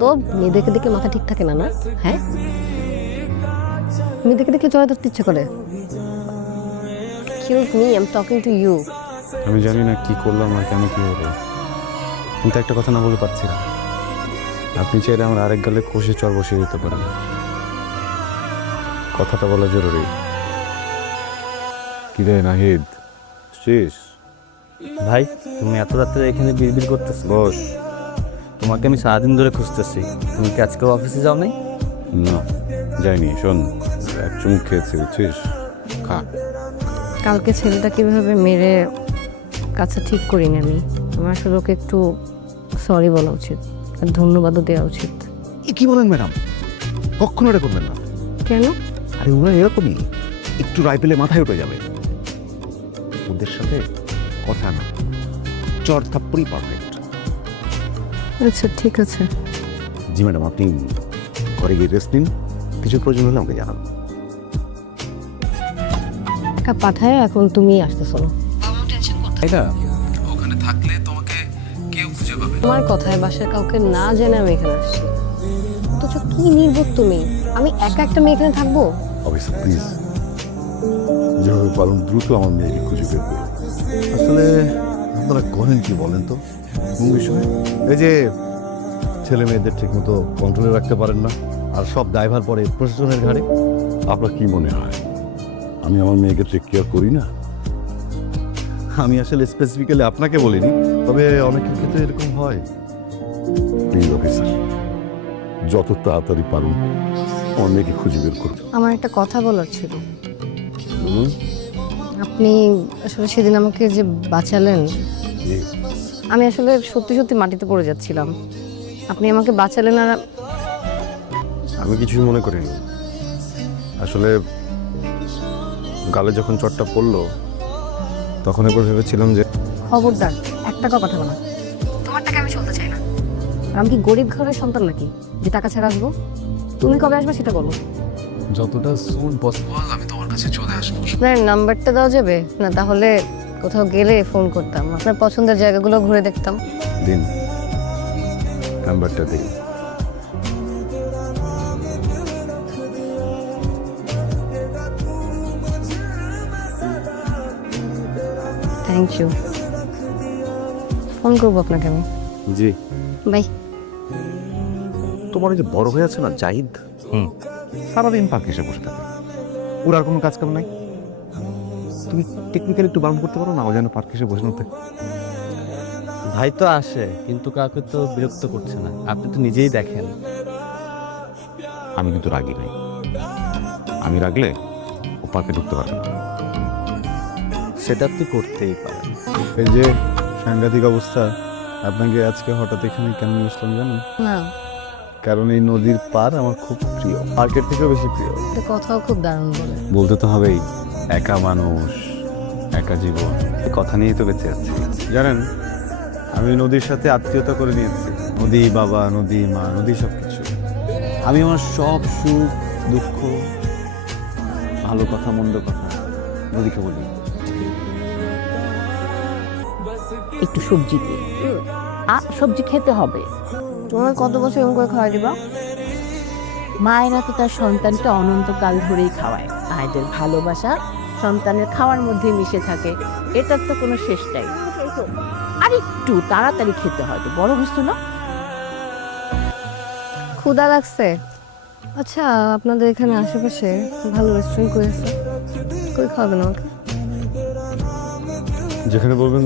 তো মেয়েদেরকে দেখে মাথা ঠিক থাকে না, না? হ্যাঁ, মেয়েদেরকে দেখে জয় ধরতে ইচ্ছে করে। Excuse me, I am talking to you. আমি জানি না কি করলাম আর কেন কি হলো, কিন্তু একটা কথা না বলে পারছি না। আপনি চাইলে আমার আরেক গালে কষে চর বসিয়ে দিতে পারেন, কথাটা বলা জরুরি। কি রে নাহিদ, শেষ? ভাই তুমি এত রাত্রে এখানে বিড়বিড় করতেছো? বস। তোমাকে আমি সারাদিন ধরে খুঁজতেছি, তুমি কি আজকে অফিসে যাও নাই? না, যাইনি। শোন, এক চুমুক খেয়েছি, বুঝছিস? খা। কালকে ছেলেটা কিভাবে মেরে কাছে ঠিক করিনি আমি। আমার আসলে ওকে একটু সরি বলা উচিত আর ধন্যবাদও দেওয়া উচিত। কি বলেন ম্যাডাম, কখনো এটা করবেন না। কেন? আরে ওরা এরকমই, একটু রায় পেলে মাথায় উঠে যাবে। ওদের সাথে কথা না, চর থাপ্পড়ই পারফেক্ট। আচ্ছা ঠিক আছে। জি ম্যাডাম, আপনি ঘরে গিয়ে রেস্ট নিন, কিছু প্রয়োজন হলে আমাকে জানান। টাকা পাঠায়, এখন তুমি আসতেছো না। এটা ওখানে থাকলে তোমাকে কেউ খুঁজে পাবে। তোমার কথায় বাসায় কাউকে না জেনে আমি এখানে আসছি, অথচ কি নির্বোধ তুমি। আমি একা একটা মেয়ে এখানে থাকবো? অফিসার প্লিজ, যেভাবে পালন দ্রুত আমার মেয়েকে খুঁজে বের করুন। আসলে আপনারা করেন কি বলেন তো কোন বিষয়ে? এই যে ছেলে মেয়েদের ঠিক মতো কন্ট্রোলে রাখতে পারেন না, আর সব দায়ভার পড়ে প্রশাসনের ঘাড়ে। আপনার কি মনে হয় আমি আমার মেয়েকে টেক কেয়ার করি না? আমি আসলে স্পেসিফিক্যালি আপনাকে বলিনি, তবে অনেকের ক্ষেত্রে এরকম হয়। প্লিজ অফিসার, যত তাড়াতাড়ি পারুন আমার মেয়েকে খুঁজে বের করুন। আমার একটা কথা বলার ছিল। আপনি আসলে সেদিন আমাকে যে বাঁচালেন, জি। আমি আসলে সত্যি সত্যি মাটিতে পড়ে যাচ্ছিলাম, আপনি আমাকে বাঁচালেন। আর আমি কিছুই মনে করিনি। আসলে গালে যখন চটটা পড়লো তখন একবার ভেবেছিলাম যে খবরদার একটা কথা বলা, তোমার টাকা আমি চলতে চাই না। আর আমি কি গরিব ঘরের সন্তান নাকি যে টাকা ছাড়া আসবো? তুমি কবে আসবে সেটা বলো। যতটা সুন পসিবল আমি তোমার কাছে চলে আসবো। আপনার নাম্বারটা দেওয়া যাবে না? তাহলে কোথাও গেলে ফোন করতাম, আপনার পছন্দের জায়গাগুলো ঘুরে দেখতাম। দিন, নাম্বারটা দিন। Thank you. ফোন করবো আপনাকে আমি। জি। বাই। তোমার এই যে বড় হয়ে আছে না জাহিদ, সারাদিন পার্ক এসে বসে থাকে, ওর আর কোনো কাজ কাম নাই। তুমি টেকনিক্যালি একটু বারণ করতে পারো না, ও যেন পার্ক এসে বসে না থাকে। ভাই তো আসে কিন্তু কাউকে তো বিরক্ত করছে না, আপনি তো নিজেই দেখেন। আমি কিন্তু রাগি নাই, আমি রাগলে ও পার্কে ঢুকতে পারবে না। সেটা আপনি করতেই পারেন। এই যে সাংঘাতিক অবস্থা, আপনাকে আজকে হঠাৎ এখানে কেন নিয়ে আসলাম জানেন? না, কারণ এই নদীর পার আমার খুব প্রিয়, পার্কের থেকেও বেশি প্রিয়। এটা কথাও খুব দারুণ বলে। বলতে তো হবেই, একা মানুষ, একা জীবন, এই কথা নিয়েই তো বেঁচে আছি। জানেন, আমি নদীর সাথে আত্মীয়তা করে নিয়েছি। নদী বাবা, নদী মা, নদী সব কিছু। আমি আমার সব সুখ দুঃখ, ভালো কথা মন্দ কথা নদীকে বলি। একটু সবজি দিয়ে সবজি খেতে হবে। তোমার কত বছর এরকম করে খাওয়াই দিবা? মায়েরা তো তার সন্তানকে অনন্তকাল ধরেই খাওয়ায়, মায়েদের ভালোবাসা সন্তানের খাওয়ার মধ্যে মিশে থাকে, এটার তো কোনো শেষ নাই। আর একটু তাড়াতাড়ি খেতে হয়, তো বড় হইছো না। ক্ষুধা লাগছে? আচ্ছা, আপনাদের এখানে আশেপাশে ভালো রেস্টুরেন্ট কই আছে? কই খাবেন আমাকে? যেখানে বলবেন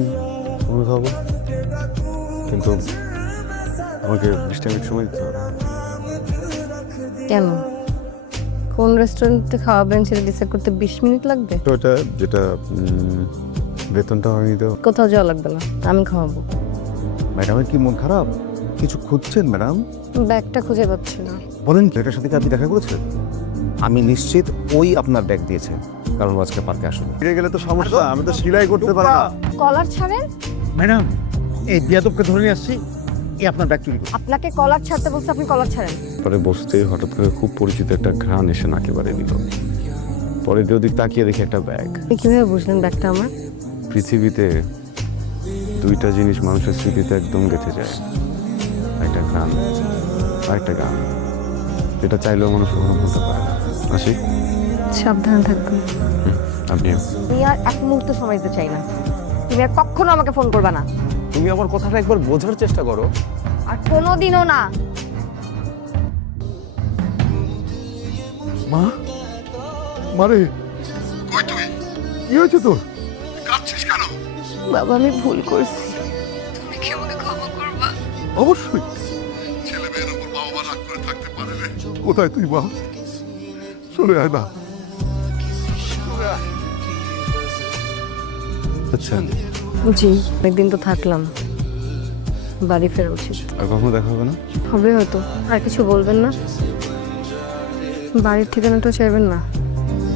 ওখানে খাবো, কিন্তু আমাকে 20 মিনিট সময় দিতে হবে। কেন? কোন রেস্টুরেন্টে খাওয়াবেন সেটা ডিসাইড করতে 20 মিনিট লাগবে? তো এটা যেটা বেতনটা হয়নি তো। কোথাও যাওয়া লাগবে না, আমি খাওয়াবো। ম্যাডামের কি মন খারাপ? কিছু খুঁজছেন ম্যাডাম? ব্যাগটা খুঁজে পাচ্ছি না। বলেন কি, এটার সাথে কি আপনি দেখা করেছেন? আমি নিশ্চিত ওই আপনার ব্যাগ দিয়েছে, কারণ ও আজকে পার্কে আসুন। ফিরে গেলে তো সমস্যা, আমি তো সেলাই করতে পারি না। কলার ছাড়েন। ম্যাডাম, এই বিয়াদবকে ধরে নিয়ে আসছি, এই আপনার ব্যাগ চুরি করে। আপনাকে কলার ছাড়তে বলছে, আপনি কলার ছাড়েন। পরে বসতে হঠাৎ করে খুব পরিচিত একটা ঘ্রাণ এসে নাকে বাড়ি দিল। পরে ওদিক তাকিয়ে দেখি একটা ব্যাগ। আপনি কিভাবে বুঝলেন ব্যাগটা আমার? পৃথিবীতে দুইটা জিনিস মানুষের স্মৃতিতে একদম গেঁথে যায়, একটা ঘ্রাণ আরেকটা গান, যেটা চাইলেও মানুষ কখনো বলতে পারে না। আসি, সাবধানে থাকবেন। আপনিও। আমি আর এক মুহূর্ত সময় দিতে চাই না। তুমি আর কখনো আমাকে ফোন করবে না, তুমি আমার কথাটা একবার বোঝার চেষ্টা করো। আর কোনোদিনও না। মা, মারে, কই তুই? কি হয়েছে তোর? কাঁদছিস কেন? বাবা আমি ভুল করছি, তুমি কি আমাকে ক্ষমা করবা? অবশ্যই। ছেলে মেয়ের উপর বাবা মা রাগ করে থাকতে পারে না। কোথায় তুই মা? চলে আয় না। আচ্ছা, জি, অনেকদিন তো থাকলাম, বাড়ি ফেরা উচিত। আর কখনো দেখা হবে না? হবে হয়তো। আর কিছু বলবেন না? বাড়ির ঠিকানাটা চাইবেন না?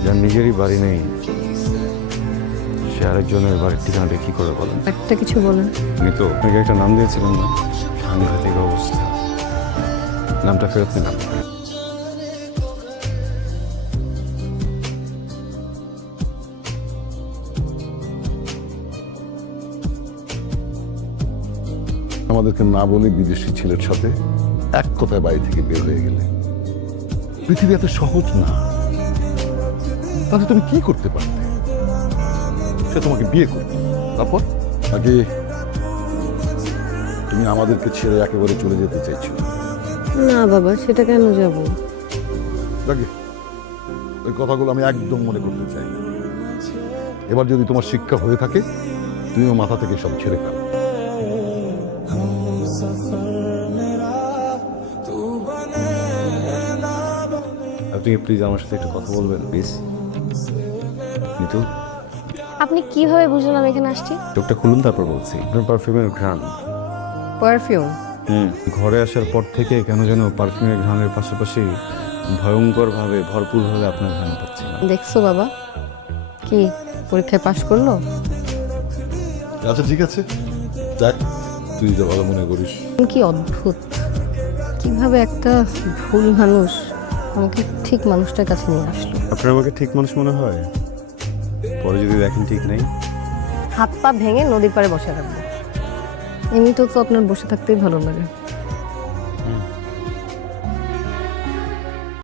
যার নিজেরই বাড়ি নেই, সে আরেকজনের বাড়ির ঠিকানাটা কি করে বলেন? একটা কিছু বলেন। আমি তো আপনাকে একটা নাম দিয়েছিলাম না, সাংঘাতিক অবস্থা। নামটা ফেরত নিলাম। আমাদেরকে না বলে বিদেশি ছেলের সাথে এক কথায় বাড়ি থেকে বের হয়ে গেলে। পৃথিবী এত সহজ না। তাহলে তুমি কি করতে পারতে? সে তোমাকে বিয়ে করবে, তারপর আগে তুমি আমাদেরকে ছেড়ে একেবারে চলে যেতে চাইছো। না বাবা, সেটা কেন যাব? দেখে ওই কথাগুলো আমি একদম মনে করতে চাই না। এবার যদি তোমার শিক্ষা হয়ে থাকে, তুমিও মাথা থেকে সব ছেড়ে ফেলো। আপনি প্লিজ আমার সাথে একটু কথা বলবেন প্লিজ। নিতু, আপনি কিভাবে বুঝলেন আমি এখানে আসছি? চোখটা খুলুন, তারপর বলছি। আপনার পারফিউমের ঘ্রাণ। পারফিউম? ঘরে আসার পর থেকে কেন যেন পারফিউমের ঘ্রাণের পাশাপাশি ভয়ঙ্করভাবে ভরপুরভাবে আপনার ঘ্রাণ পাচ্ছি। দেখছো বাবা, কি পরীক্ষায় পাশ করলো? আচ্ছা ঠিক আছে, দেখ তুই যা ভালো মনে করিস। কি অদ্ভুত, কিভাবে একটা ভুল মানুষ আমাকে ঠিক মানুষটার কাছে নিয়ে আসলো। আপনার আমাকে ঠিক মানুষ মনে হয়? পরে যদি দেখেন ঠিক নেই, হাত পা ভেঙে নদীর পাড়ে বসে রাখবো। এমনিতেও তো আপনার বসে থাকতেই ভালো লাগে।